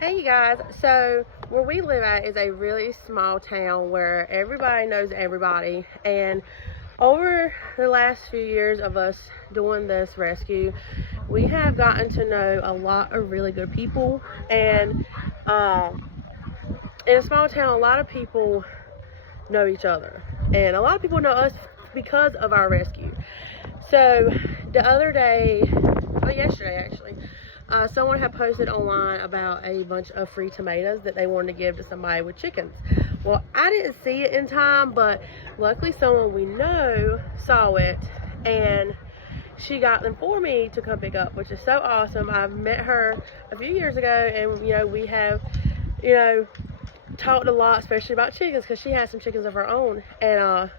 Hey you guys, so where we live at is a really small town where everybody knows everybody, and over the last few years of us doing this rescue, we have gotten to know a lot of really good people. And in a small town, a lot of people know each other, and a lot of people know us because of our rescue. So the other day, yesterday actually, someone had posted online about a bunch of free tomatoes that they wanted to give to somebody with chickens. Well, I didn't see it in time, but luckily someone we know saw it, and she got them for me to come pick up, which is so awesome. I've met her a few years ago, and we have, talked a lot, especially about chickens, because she has some chickens of her own. And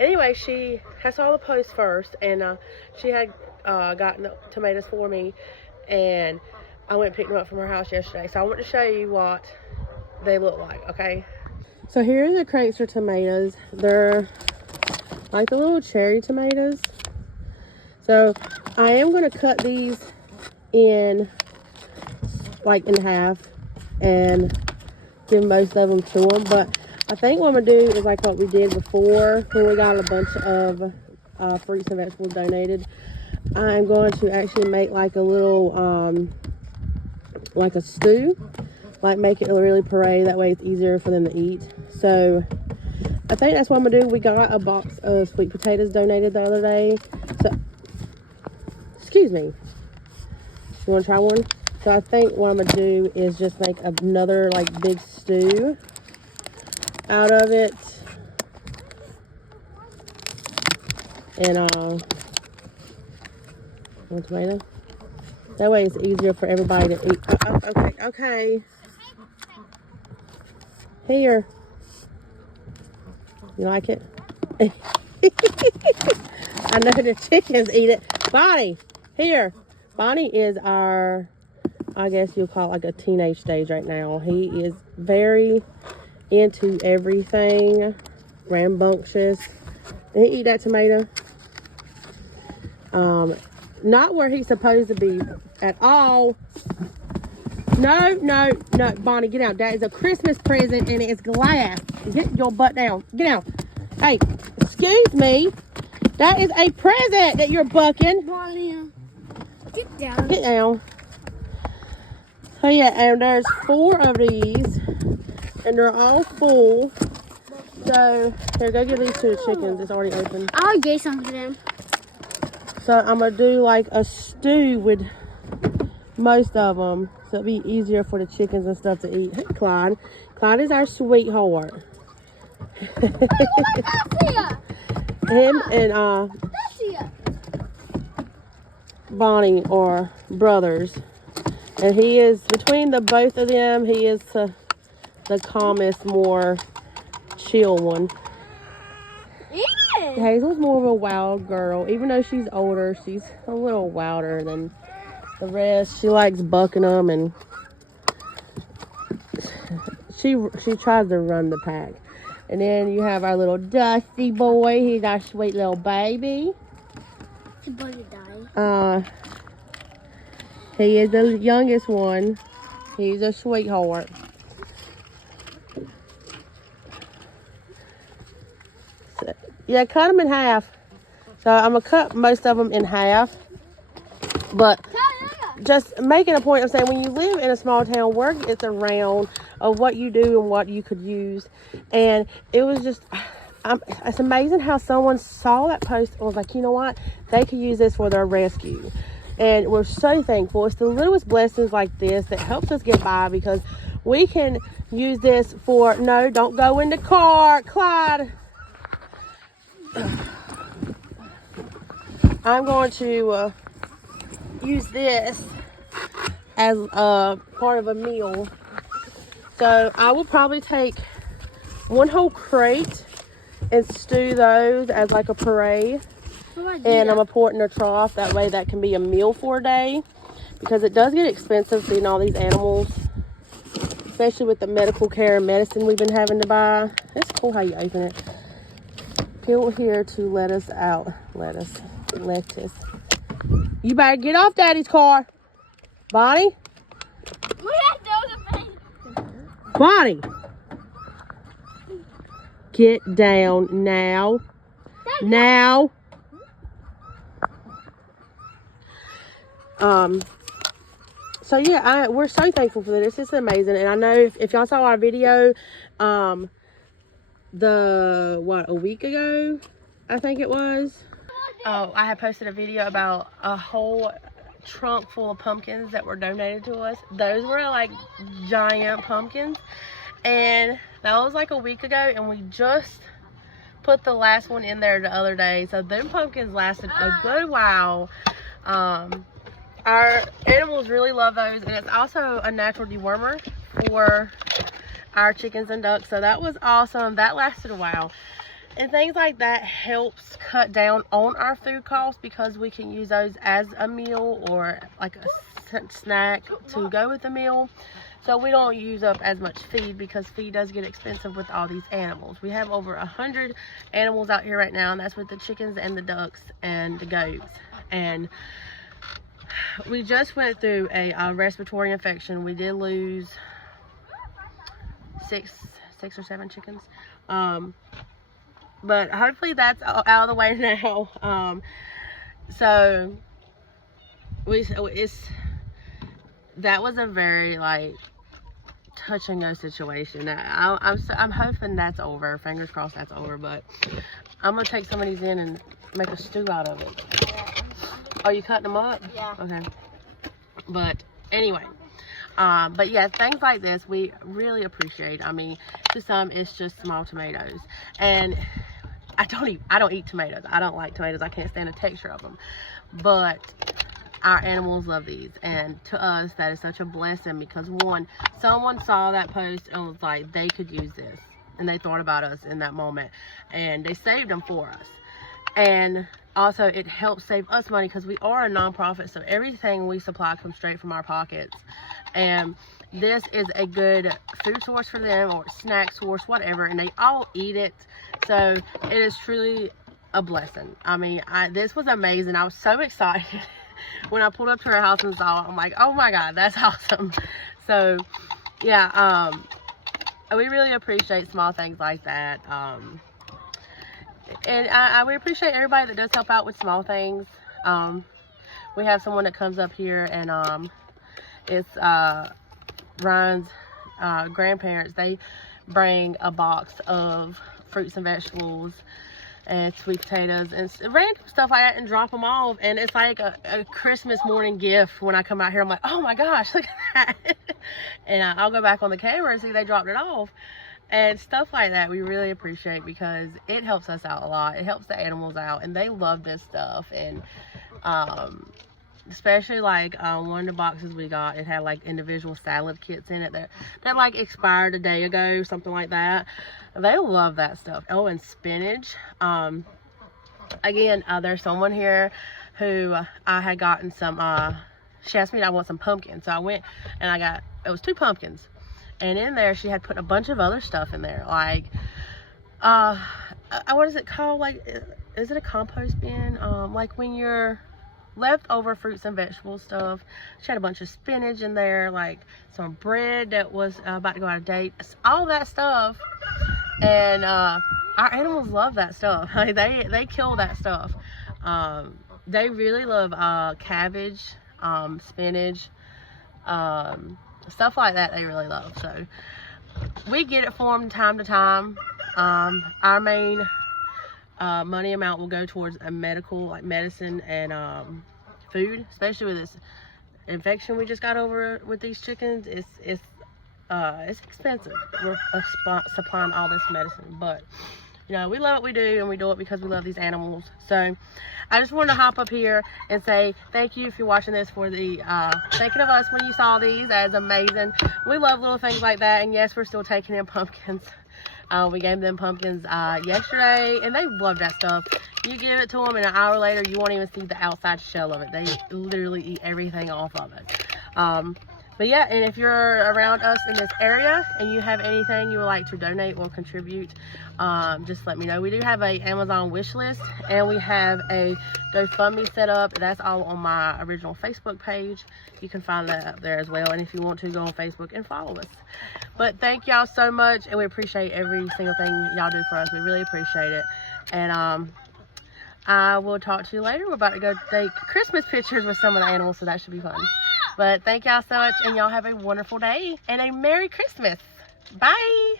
anyway, she saw the post first, and she had gotten the tomatoes for me, and I went and picked them up from her house yesterday. So I want to show you what they look like, okay? So here are the crates for tomatoes. They're like the little cherry tomatoes. So I am going to cut these in half and give most of them to them. But I think what I'm going to do is like what we did before when we got a bunch of fruits and vegetables donated. I'm going to actually make like a little, like a stew, like make it really puree. That way it's easier for them to eat. So I think that's what I'm gonna do. We got a box of sweet potatoes donated the other day. So, excuse me. You wanna try one? So I think what I'm gonna do is just make another like big stew out of it. And one tomato. That way it's easier for everybody to eat. Okay. Here. You like it? I know the chickens eat it. Bonnie, here. Bonnie is our, I guess you'll call it like a teenage stage right now. He is very into everything, rambunctious. Did he eat that tomato? Not where he's supposed to be at all. No, Bonnie, get out. That is a Christmas present and it's glass. Get your butt down. Get out. Hey, excuse me. That is a present that you're bucking. Bonnie, get down. Get down. So yeah, and there's 4 of these, and they're all full. So here, go give these to the chickens. It's already open. I'll get some for them. So I'm gonna do like a stew with most of them, so it'll be easier for the chickens and stuff to eat. Hey, Clyde. Clyde is our sweetheart. Him and Bonnie are brothers, and he is, between the both of them, he is the calmest, more chill one. Hazel's more of a wild girl. Even though she's older, she's a little wilder than the rest. She likes bucking them, and she tries to run the pack. And then you have our little Dusty boy. He's our sweet little baby. He's about to die. He is the youngest one. He's a sweetheart. So, yeah, cut them in half. So I'm gonna cut most of them in half. But just making a point of saying, when you live in a small town, word gets around of what you do and what you could use. And it was just, it's amazing how someone saw that post and was like, you know what, they could use this for their rescue. And we're so thankful. It's the littlest blessings like this that helps us get by, because we can use this for, no, don't go in the car, Clyde. I'm going to use this as part of a meal. So I will probably take 1 whole crate and stew those as like a puree. And I'm gonna pour it in a trough. That way that can be a meal for a day, because it does get expensive feeding all these animals, especially with the medical care and medicine we've been having to buy. It's cool how you open it. Peel here to lettuce out. Lettuce. You better get off Daddy's car. Bonnie? We have to throw the thing. Bonnie, get down now. Now. So yeah, we're so thankful for this. It's amazing. And I know if y'all saw our video, a week ago, I think it was. Oh, I had posted a video about a whole trunk full of pumpkins that were donated to us. Those were like giant pumpkins. And that was like a week ago, and we just put the last one in there the other day. So them pumpkins lasted a good while. Our animals really love those, and it's also a natural dewormer for our chickens and ducks. So that was awesome. That lasted a while. And things like that helps cut down on our food costs, because we can use those as a meal or like a snack to go with the meal. So we don't use up as much feed, because feed does get expensive with all these animals. We have over 100 animals out here right now, and that's with the chickens and the ducks and the goats. And we just went through a respiratory infection. We did lose six or seven chickens. But hopefully that's out of the way now. So that was a very like touch and go situation. I'm hoping that's over. Fingers crossed that's over. But I'm gonna take some of these in and make a stew out of it. Are you cutting them up? Yeah. Okay. But anyway, but yeah, things like this we really appreciate. I mean, to some it's just small tomatoes, and I don't eat tomatoes. I don't like tomatoes. I can't stand the texture of them. But our animals love these, and to us that is such a blessing, because one, someone saw that post and was like they could use this, and they thought about us in that moment, and they saved them for us. And also it helps save us money, because we are a non-profit, so everything we supply comes straight from our pockets. And this is a good food source for them, or snack source, whatever, and they all eat it. So it is truly a blessing. I mean, this was amazing. I was so excited when I pulled up to her house and saw it. I'm like, oh my God, that's awesome. So yeah, we really appreciate small things like that. And we appreciate everybody that does help out with small things. We have someone that comes up here, and it's Ryan's grandparents. They bring a box of fruits and vegetables and sweet potatoes and random stuff like that, and drop them off. And it's like a Christmas morning gift. When I come out here, I'm like, oh my gosh, look at that. And I'll go back on the camera and see they dropped it off. And stuff like that we really appreciate, because it helps us out a lot. It helps the animals out, and they love this stuff. And especially like one of the boxes we got, it had like individual salad kits in it that like expired a day ago, something like that. They love that stuff. Oh, and spinach. Again, there's someone here who I had gotten some, she asked me if I want some pumpkins, so I went and it was 2 pumpkins. And in there, she had put a bunch of other stuff in there, like, what is it called? Like, is it a compost bin? Like when you're leftover fruits and vegetable stuff. She had a bunch of spinach in there, like some bread that was about to go out of date. All that stuff. And our animals love that stuff. They kill that stuff. They really love cabbage, spinach, stuff like that. They really love. So we get it for them time to time. Our main money amount will go towards a medical, like medicine and food, especially with this infection we just got over with these chickens. It's expensive. We're supplying all this medicine, but you know, we love what we do, and we do it because we love these animals. So I just wanted to hop up here and say thank you if you're watching this for the thinking of us when you saw these. That is amazing. We love little things like that. And yes, we're still taking in pumpkins. We gave them pumpkins yesterday, and they love that stuff. You give it to them, and an hour later, you won't even see the outside shell of it. They literally eat everything off of it. But yeah, and if you're around us in this area and you have anything you would like to donate or contribute, just let me know. We do have a Amazon wish list, and we have a GoFundMe set up. That's all on my original Facebook page. You can find that up there as well. And if you want to, go on Facebook and follow us. But thank y'all so much, and we appreciate every single thing y'all do for us. We really appreciate it. And I will talk to you later. We're about to go take Christmas pictures with some of the animals, so that should be fun. But thank y'all so much, and y'all have a wonderful day and a Merry Christmas. Bye.